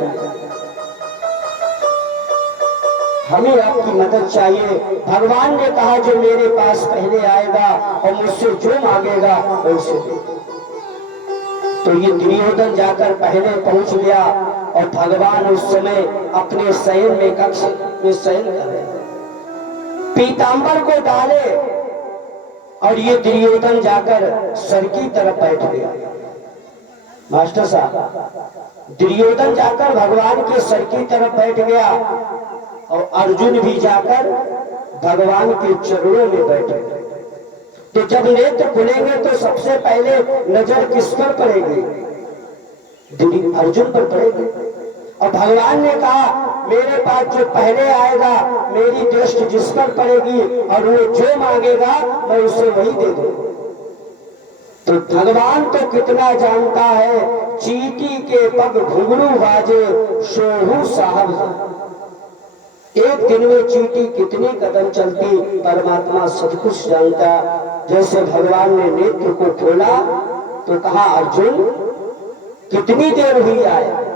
चाहिए, हमें आपकी मदद चाहिए। भगवान ने कहा जो मेरे पास पहले आएगा और मुझसे जो मांगेगा मैं उसे दूंगा। तो ये दुर्योधन जाकर पहले पहुंच गया और भगवान उस समय अपने शयन में कक्ष में शयन कर रहे हैं, पीतांबर को डाले और ये दुर्योधन जाकर सर की तरफ बैठ गया। मास्टर साहब, दुर्योधन जाकर भगवान के सर की तरफ बैठ गया और अर्जुन भी जाकर भगवान के चरणों में बैठे। तो जब नेत्र खुलेंगे तो सबसे पहले नजर किस पर पड़ेगी? अर्जुन पर पड़ेगी। और भगवान ने कहा मेरे पास जो पहले आएगा मेरी दृष्टि जिस पर पड़ेगी और वो जो मांगेगा मैं उसे वही दे दूंगा। तो भगवान तो कितना जानता है, चींटी के पग घुंघरू बाजे सोहू साहब। एक दिन में चींटी कितनी कदम चलती परमात्मा सब कुछ जानता। जैसे भगवान ने नेत्र को खोला तो कहा अर्जुन कितनी देर हुई आए?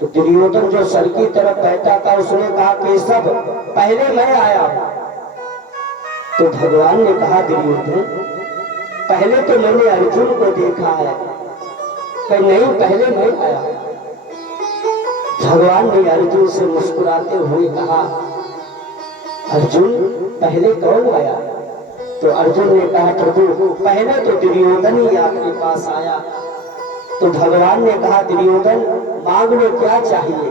तो दुर्योधन जो सर की तरफ बैठा था उसने कहा केशव पहले मैं आया। तो भगवान ने कहा दुर्योधन पहले तो मैंने अर्जुन को देखा है। कहीं नहीं, पहले मैं आया। भगवान ने अर्जुन से मुस्कुराते हुए कहा अर्जुन पहले कौन आया? तो अर्जुन ने कहा प्रभु पहले तो दुर्योधन ही आपके पास आया। तो भगवान ने कहा दुर्योधन मांग लो क्या चाहिए?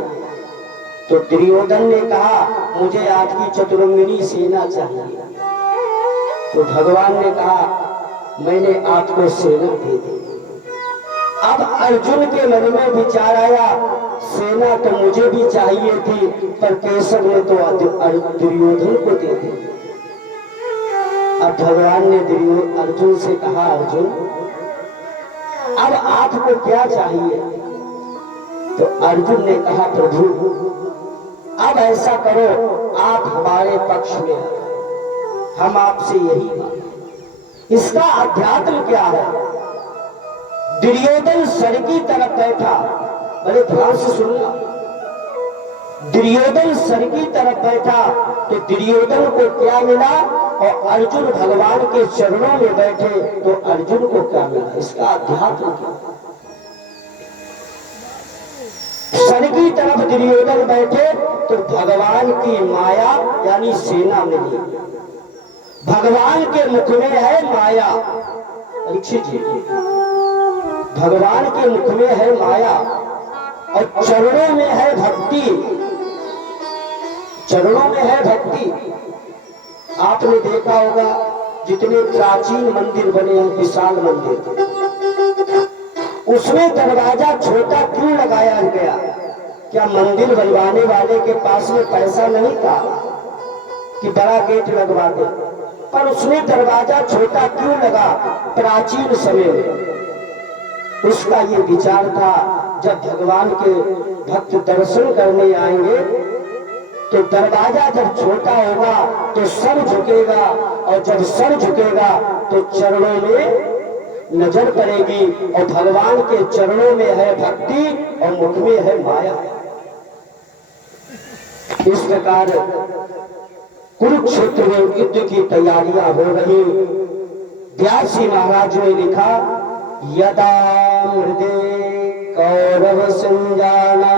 तो दुर्योधन ने कहा मुझे आपकी चतुरंगिनी सेना चाहिए। तो भगवान ने कहा मैंने आपको सेना दे दी। अब अर्जुन के मन में विचार आया सेना तो मुझे भी चाहिए थी पर केशव ने तो दुर्योधन को दे दी। अब भगवान ने अर्जुन से कहा अर्जुन अब आपको क्या चाहिए? तो अर्जुन ने कहा प्रभु अब ऐसा करो आप हमारे पक्ष में हम आपसे यही मांगे। इसका अध्यात्म क्या है? दुर्योधन सर की तरफ बैठा, बड़े ध्यान से सुनना। दुर्योधन सर की तरफ बैठा तो दुर्योधन को क्या मिला और अर्जुन भगवान के चरणों में बैठे तो अर्जुन को क्या मिला? इसका अध्यात्म क्या? सर की तरफ दुर्योधन बैठे तो भगवान की माया यानी सेना मिली। भगवान के मुख में है माया। परीक्षित जी, भगवान के मुख में है माया और चरणों में है भक्ति। चरणों में है भक्ति। आपने देखा होगा जितने प्राचीन मंदिर बने हैं, विशाल मंदिर, उसमें दरवाजा छोटा क्यों लगाया गया? क्या मंदिर बनवाने वाले के पास में पैसा नहीं था कि बड़ा गेट लगवा दे? पर उसने दरवाजा छोटा क्यों लगा? प्राचीन समय में उसका ये विचार था जब भगवान के भक्त दर्शन करने आएंगे तो दरवाजा जब छोटा होगा तो सर झुकेगा और जब सर झुकेगा तो चरणों में नजर पड़ेगी और भगवान के चरणों में है भक्ति और मुख में है माया। इस प्रकार कुरुक्षेत्र में युद्ध की तैयारियां हो रही। व्यास जी महाराज ने लिखा यदा हृदय कौरव संजाना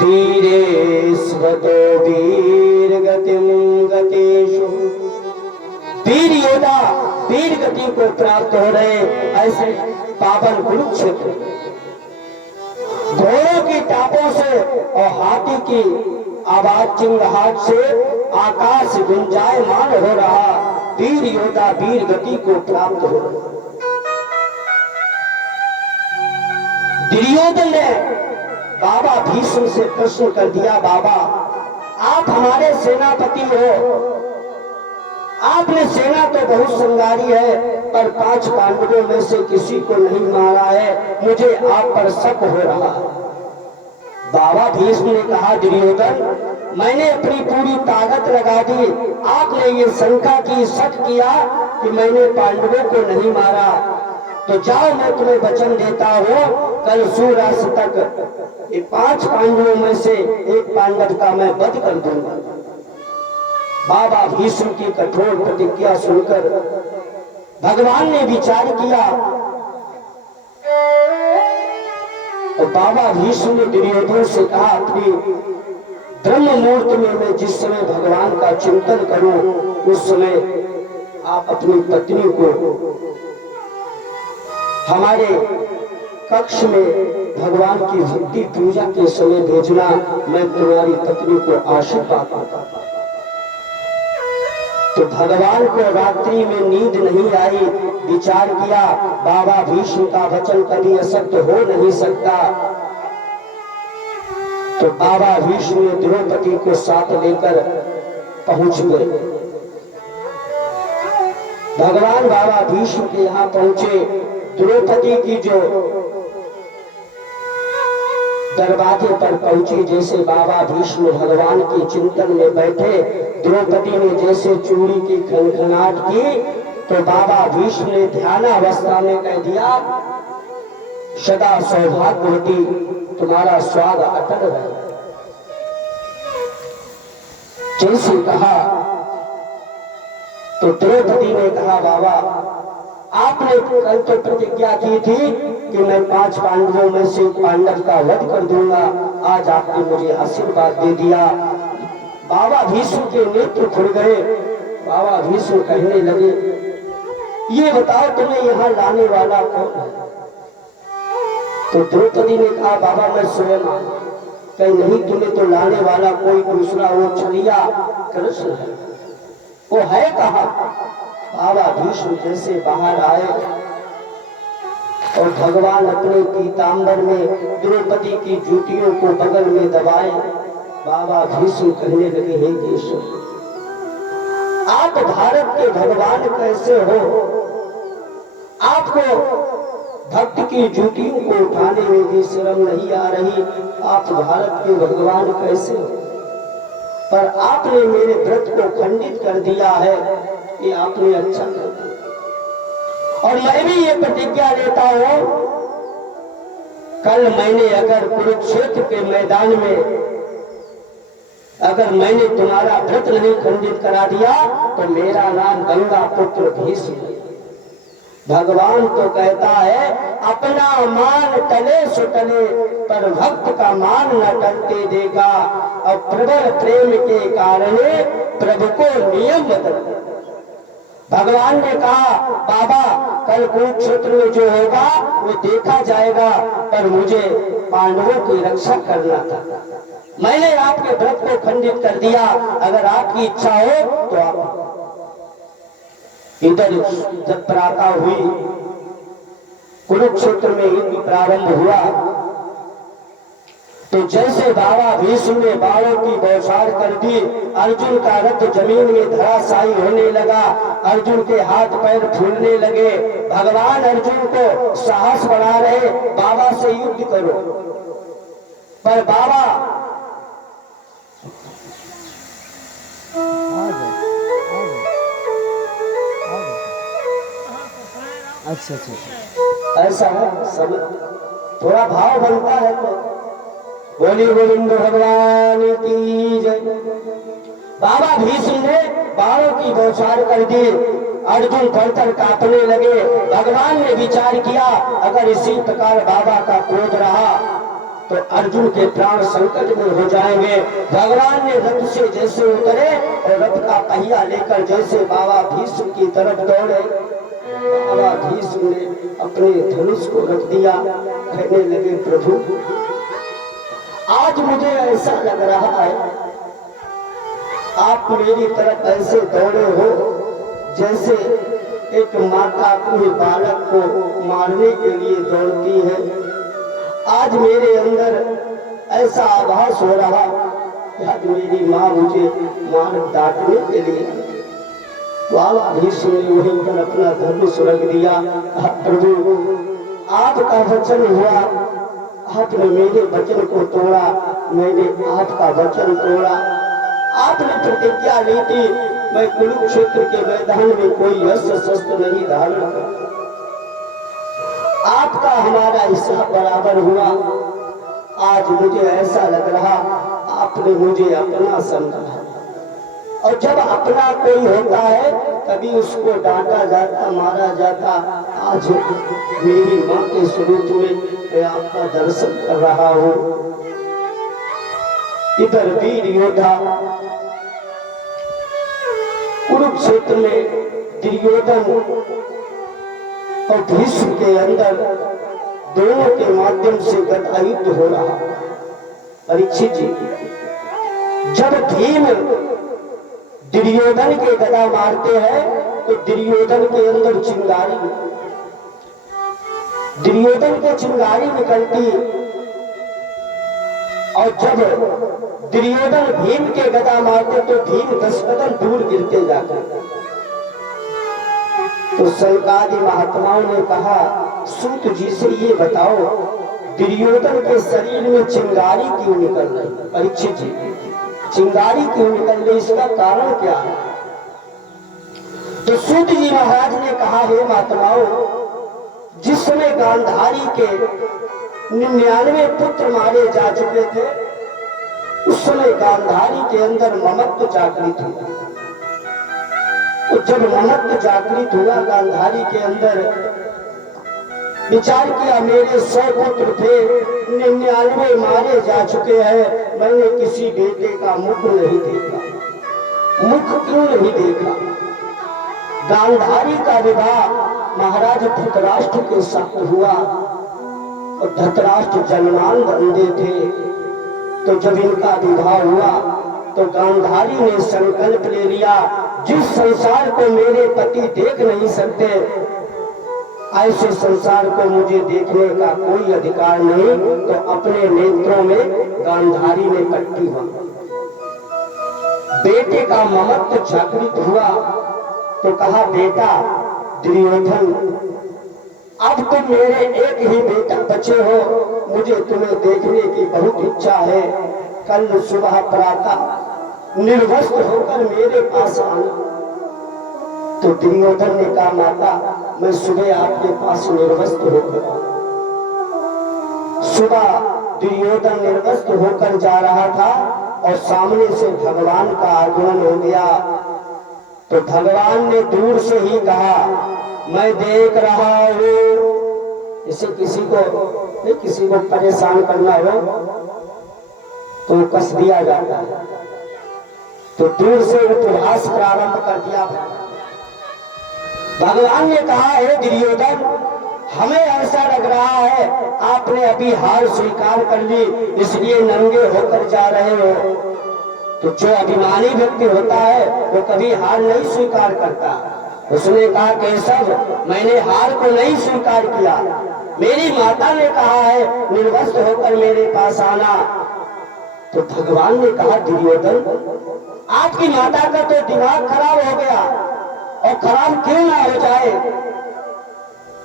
धीरे स्वतो वीर गतिम गतेषु। वीर योद्धा वीर गति को प्राप्त हो रहे ऐसे पावन कुरुक्षेत्र, घोड़ों की टापों से और हाथी की आवाज चिंगाहट से आकाश गुंजायमान हो रहा। वीर योद्धा वीर गति को प्राप्त हो रहा। दुर्योधन ने बाबा भीष्म से प्रश्न कर दिया बाबा आप हमारे सेनापति हो, आपने सेना तो बहुत संगारी है पर 5 पांडवों में से किसी को नहीं मारा है, मुझे आप पर शक हो रहा है। बाबा भीष्म ने कहा दुर्योधन मैंने अपनी पूरी ताकत लगा दी, आपने ये शंका की शक किया कि मैंने पांडवों को नहीं मारा, तो जाओ मैं तुम्हें वचन देता हूं कल सूर्यास्त तक ये 5 पांडवों में से एक पांडव का मैं वध कर दूंगा। बाबा भीष्म की कठोर प्रतिज्ञा सुनकर भगवान ने विचार किया और बाबा भीष्म ने दुर्योधन से कहा, अपनी ब्रह्म मुहूर्त में मैं जिस समय भगवान का चिंतन करूं उस समय आप अपनी पत्नी को हमारे कक्ष में भगवान की भक्ति पूजा के समय भेजना, मैं तुम्हारी पत्नी को आशीर्वाद देता। तो भगवान को रात्रि में नींद नहीं आई। विचार किया बाबा भीष्म का वचन कभी असत्य हो नहीं सकता। तो बाबा भीष्म ने द्रौपदी को साथ लेकर पहुंच गए। भगवान बाबा भीष्म के यहाँ पहुंचे। द्रौपदी की जो दरवाजे पर पहुंची, जैसे बाबा भीष्म भगवान के चिंतन में बैठे, द्रौपदी ने जैसे चूड़ी की खनखनाहट की तो बाबा भीष्म ने ध्यानावस्था में कह दिया, सदा सौभाग्यवती, तुम्हारा स्वाद अटल रहे। जैसे कहा तो द्रौपदी ने कहा, बाबा आपने कल तो प्रतिज्ञा की थी कि मैं 5 पांडवों में से पांडव का वध कर दूंगा, आज आपने मुझे आशीर्वाद दे दिया। बाबा भीष्म के नेत्र खुल गए। बाबा भीष्म कहने लगे, ये बताओ तुम्हें यहाँ लाने वाला कौन है? तो द्रौपदी ने कहा, बाबा मैं स्वयं आया। कहीं नहीं, तुम्हें तो लाने वाला कोई दूसरा, वो छलिया कृष्ण है। वो है कहा? बाबा भीष्म जैसे बाहर आए और भगवान अपने पीतांबर में द्रौपदी की जूतियों को बगल में दबाए, बाबा भीष्म कहने लगे, हे केशव, आप भारत के भगवान कैसे हो? आपको भक्त की जूतियों को उठाने में भी शर्म नहीं आ रही, आप भारत के भगवान कैसे हो? पर आपने मेरे व्रत को खंडित कर दिया है, ये आपने अच्छा कर दिया। और मैं भी ये प्रतिज्ञा लेता हूं, कल मैंने अगर कुरुक्षेत्र के मैदान में अगर मैंने तुम्हारा व्रत नहीं खंडित करा दिया तो मेरा नाम गंगा पुत्र भीष्म। भगवान तो कहता है, अपना मान टले सो टले पर भक्त का मान न टलते देगा। और प्रबल प्रेम के कारण प्रभु को नियम बदल। भगवान ने कहा, बाबा कल कुरुक्षेत्र में जो होगा वो देखा जाएगा, पर मुझे पांडवों की रक्षा करना था। मैंने आपके व्रत को खंडित कर दिया। अगर आपकी इच्छा हो तो आप इधर जब प्रातः हुई, कुरुक्षेत्र में युद्ध प्रारंभ हुआ, तो जैसे बाबा भीष्म ने बाणों की बौछार कर दी, अर्जुन का रथ जमीन में धराशायी होने लगा, अर्जुन के हाथ पैर फूलने लगे। भगवान अर्जुन को साहस बढ़ा रहे, बाबा से युद्ध करो। पर बाबा अच्छा ऐसा है, सब थोड़ा भाव बनता है तो बोली गोविंद भगवान की जय। बाबा भीष्म ने बाणों की बौछार कर दी, अर्जुन थर-थर कांपने लगे। भगवान ने विचार किया, अगर इसी प्रकार बाबा का क्रोध रहा तो अर्जुन के प्राण संकट में हो जाएंगे। भगवान ने रथ से जैसे उतरे और रथ का पहिया लेकर जैसे बाबा भीष्म की तरफ दौड़े, बाबा भीष्म ने अपने धनुष को रख दिया। कहने लगे, प्रभु आज मुझे ऐसा लग रहा है आप मेरी तरफ ऐसे दौड़े हो जैसे एक माता अपने बालक को मारने के लिए दौड़ती है। आज मेरे अंदर ऐसा आभास हो रहा कि आज मेरी माँ मुझे मार डांटने के लिए। बाबा भीष्म ने वहीं पर अपना धनुष रख दिया। प्रभु आपका वचन हुआ, आपने मेरे वचन को तोड़ा, मैंने आपका वचन तोड़ा। आपने प्रतिज्ञा ली थी मैं कुरुक्षेत्र के मैदान में कोई अस्त्र शस्त्र नहीं धारण करूं। आपका हमारा हिस्सा बराबर हुआ। आज मुझे ऐसा लग रहा आपने मुझे अपना समझा। और जब अपना कोई होता है कभी उसको डांटा जाता, मारा जाता। आज मेरी माँ के स्वरूप में मैं आपका दर्शन कर रहा हूँ। इधर वीर योद्धा कुरुक्षेत्र में दुर्योधन और भीष्म के अंदर दोनों के माध्यम से गदा युद्ध हो रहा। परीक्षित जी, जब भीम दुर्योधन के गदा मारते हैं तो दुर्योधन के अंदर चिंगारी, दुर्योधन के चिंगारी निकलती। और जब दुर्योधन भीम के गदा मारते तो भीम 10 कदम दूर गिरते जाते। तो सनकादि महात्माओं ने कहा, सूत जी से ये बताओ दुर्योधन के शरीर में चिंगारी क्यों निकल रही? परीक्षित जी, चिंगारी क्यों निकल रही, इसका कारण क्या है? तो सूत जी महाराज ने कहा, हे महात्माओं, जिस समय गांधारी के 99 पुत्र मारे जा चुके थे, उस समय गांधारी के अंदर ममत्व जागृत हुआ। तो जब ममत्व जागृत हुआ गांधारी के अंदर, विचार किया मेरे 100 पुत्र थे, 99 मारे जा चुके हैं, मैंने किसी बेटे का मुख नहीं देखा। मुख क्यों नहीं देखा? गांधारी का विवाह महाराज धृतराष्ट्र के साथ हुआ और धृतराष्ट्र जन्मांध अंधे थे। तो जब इनका विवाह हुआ तो गांधारी ने संकल्प ले लिया, जिस संसार को मेरे पति देख नहीं सकते, ऐसे संसार को मुझे देखने का कोई अधिकार नहीं। तो अपने नेत्रों में गांधारी ने पट्टी बांधी। बेटे का ममत्व जागृत हुआ तो कहा, बेटा दुर्योधन, अब तुम मेरे एक ही बेटा बचे हो, मुझे तुम्हें देखने की बहुत इच्छा है। कल सुबह प्रातः निर्वस्त्र होकर मेरे पास आना। तो दुर्योधन ने कहा, माता मैं सुबह आपके पास निर्वस्त्र होकर। सुबह दुर्योधन निर्वस्त्र होकर जा रहा था और सामने से भगवान का आगमन हो गया। तो भगवान ने दूर से ही कहा, मैं देख रहा हूं। इसे किसी को परेशान करना हो तो कस दिया जाता है। तो दूर से उपहास प्रारंभ कर दिया। भगवान ने कहा, हे दुर्योधन, हमें ऐसा लग रहा है आपने अभी हार स्वीकार कर ली, इसलिए नंगे होकर जा रहे हो। तो जो अभिमानी व्यक्ति होता है वो कभी हार नहीं स्वीकार करता। उसने कहा, केशव, मैंने हार को नहीं स्वीकार किया। मेरी माता ने कहा है निर्वस्त्र होकर मेरे पास आना। तो भगवान ने कहा, दुर्योधन, आपकी माता का तो दिमाग खराब हो गया, और खराब क्यों ना हो जाए।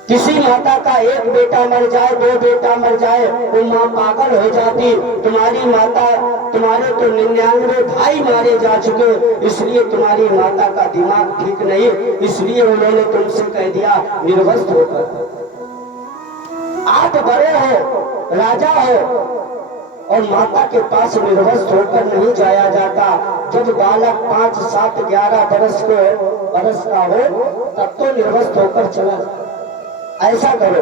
किसी माता का एक बेटा मर जाए, 2 बेटा मर जाए, वो माँ पागल हो जाती। तुम्हारी माता, तुम्हारे तो 99 भाई मारे जा चुके, इसलिए तुम्हारी माता का दिमाग ठीक नहीं, इसलिए उन्होंने तुमसे कह दिया निर्वस्त्र होकर। आप बड़े हो, राजा हो, और माता के पास निर्वस्त्र होकर नहीं जाया जाता। जब बालक 5, 7, 11 बरस का हो तब तो निर्वस्त्र होकर चला जाए। ऐसा करो,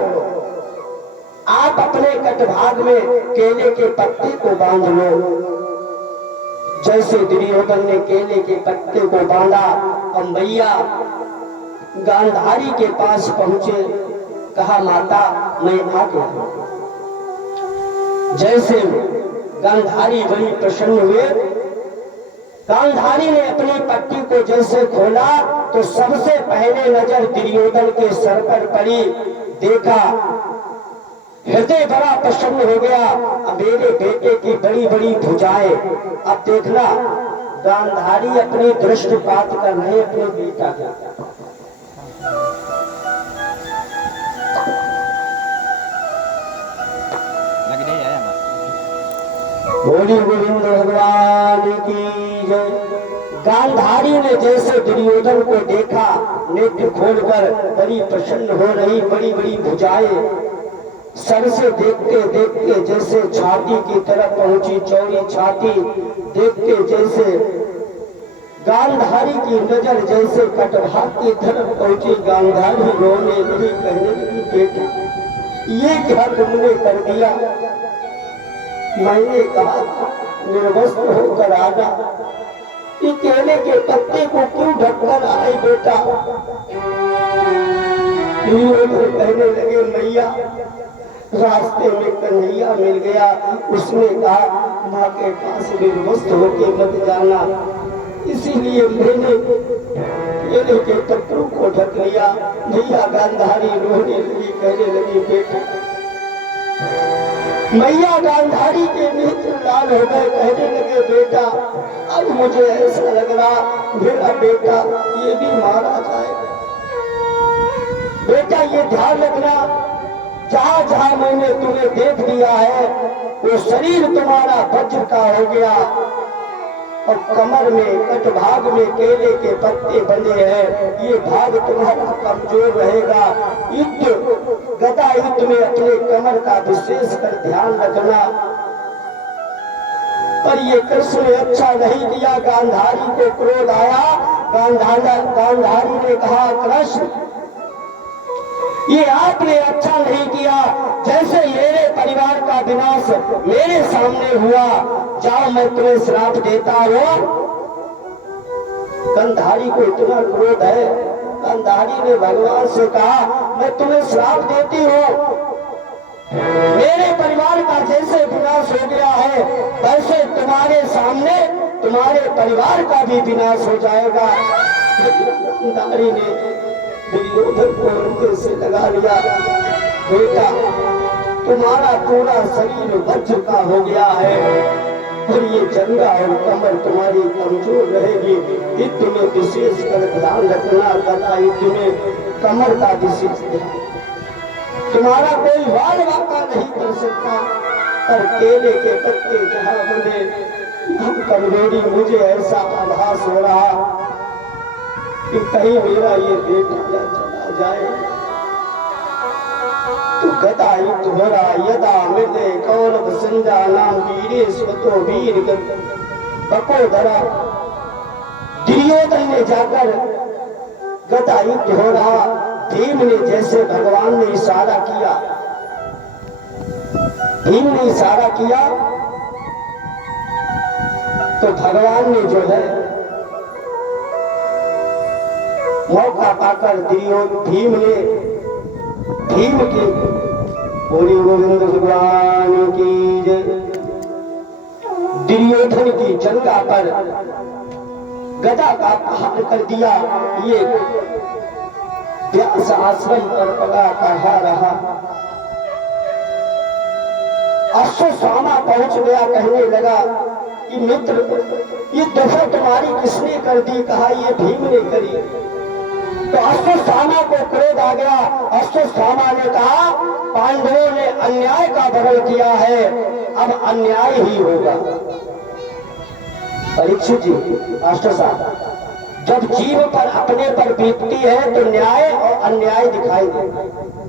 आप अपने कटभाग में केले के पत्ते को बांध लो। जैसे दुर्योधन ने केले के पत्ते को बांधा और मैया गांधारी के पास पहुंचे, कहा, माता मैं आ गया। जैसे गांधारी बड़ी प्रसन्न हुए, गांधारी ने अपनी पट्टी को जैसे खोला तो सबसे पहले नजर दुर्योधन के सर पर पड़ी। देखा, हृदय बड़ा प्रसन्न हो गया, मेरे बेटे की बड़ी बड़ी भुजाएं। अब देखना, गांधारी अपनी दृष्टिपात कर रहे अपने बेटा का। बोली गोविंद भगवान की जय। गांधारी ने जैसे दुर्योधन को देखा, नेत्र खोलकर बड़ी प्रसन्न हो रही, बड़ी बड़ी भुजाएं। सर से देखते देखते जैसे छाती की तरफ पहुंची, चौड़ी छाती देखते जैसे गांधारी की नजर जैसे कटभाग की तरफ पहुंची, गांधारी रोने लगी, कहने लगी बेटा ये क्या तुमने कर दिया? मैंने कहा निर्वस्त्र होकर आना, ये केले के पत्ते को क्यों ढककर आए बेटा? कहने लगे मैया रास्ते में कन्हैया मिल गया, उसने कहा माँ के पास निर्वस्त्र होके मत जाना, इसीलिए मैंने केले के पत्तों को ढक लिया। मैया गांधारी रोने लगी, कहने लगी बेटा, मैया गांधारी के नेत्र लाल हो गए, कहने लगे बेटा अब मुझे ऐसा लग रहा मेरा बेटा ये भी मारा जाएगा। बेटा ये ध्यान रखना, जहां जहां मैंने तुम्हें देख लिया है वो शरीर तुम्हारा वज्र का हो गया और कमर में कट भाग में केले के पत्ते बंधे हैं, ये भाग तुम्हारा कमजोर रहेगा। युद्ध गदा युद्ध में अपने कमर का विशेष कर ध्यान रखना। पर ये कृष्ण ने अच्छा नहीं किया, गांधारी को क्रोध आया। गांधारी ने कहा कृष्ण ये आपने अच्छा नहीं किया, जैसे मेरे परिवार का विनाश मेरे सामने हुआ, जाओ मैं तुम्हें श्राप देता हूँ। गांधारी को इतना क्रोध है, गांधारी ने भगवान से कहा मैं तुम्हें श्राप देती हूँ, मेरे परिवार का जैसे विनाश हो गया है वैसे तुम्हारे सामने तुम्हारे परिवार का भी विनाश हो जाएगा। गांधारी ने दुर्योधन को उनके से लगा लिया, बेटा तुम्हारा पूरा शरीर वज्र का हो गया है और ये जंगा और कमर तुम्हारी कमजोर रहेगी, युद्ध में विशेष कर ध्यान रखना। गदा युद्ध में कमर का विशेष ध्यान, तुम्हारा कोई वार वाका नहीं कर सकता, पर केले के पत्ते जहां बने हम कमजोरी, मुझे ऐसा आभास हो रहा कि कहीं मेरा ये बेटा चला जाए। तो गदा युद्ध हो रहा, यदा मृदे कौरव संजा नाम वीरे स्वतो वीर बकोदरा। दुर्योधन ने जाकर गदा युद्ध हो रहा, भीम ने जैसे भगवान ने इशारा किया, भीम ने इशारा किया तो भगवान ने जो है मौका पाकर भीम ने भीम की बोली गोविंद भगवान की जय, दुर्योधन की जंगा पर गदा का प्रहार कर दिया। ये व्यास आश्रम पर पगा कहा रहा, अश्वत्थामा पहुंच गया, कहने लगा कि मित्र ये दफा तुम्हारी किसने कर दी? कहा ये भीम ने करी। तो अश्वत्थामा को क्रोध आ गया, अश्वत्थामा ने कहा पांडवों ने अन्याय का बदल किया है, अब अन्याय ही होगा। परीक्षित जी मास्टर साहब, जब जीव पर अपने पर बीतती है तो न्याय और अन्याय दिखाई देता है।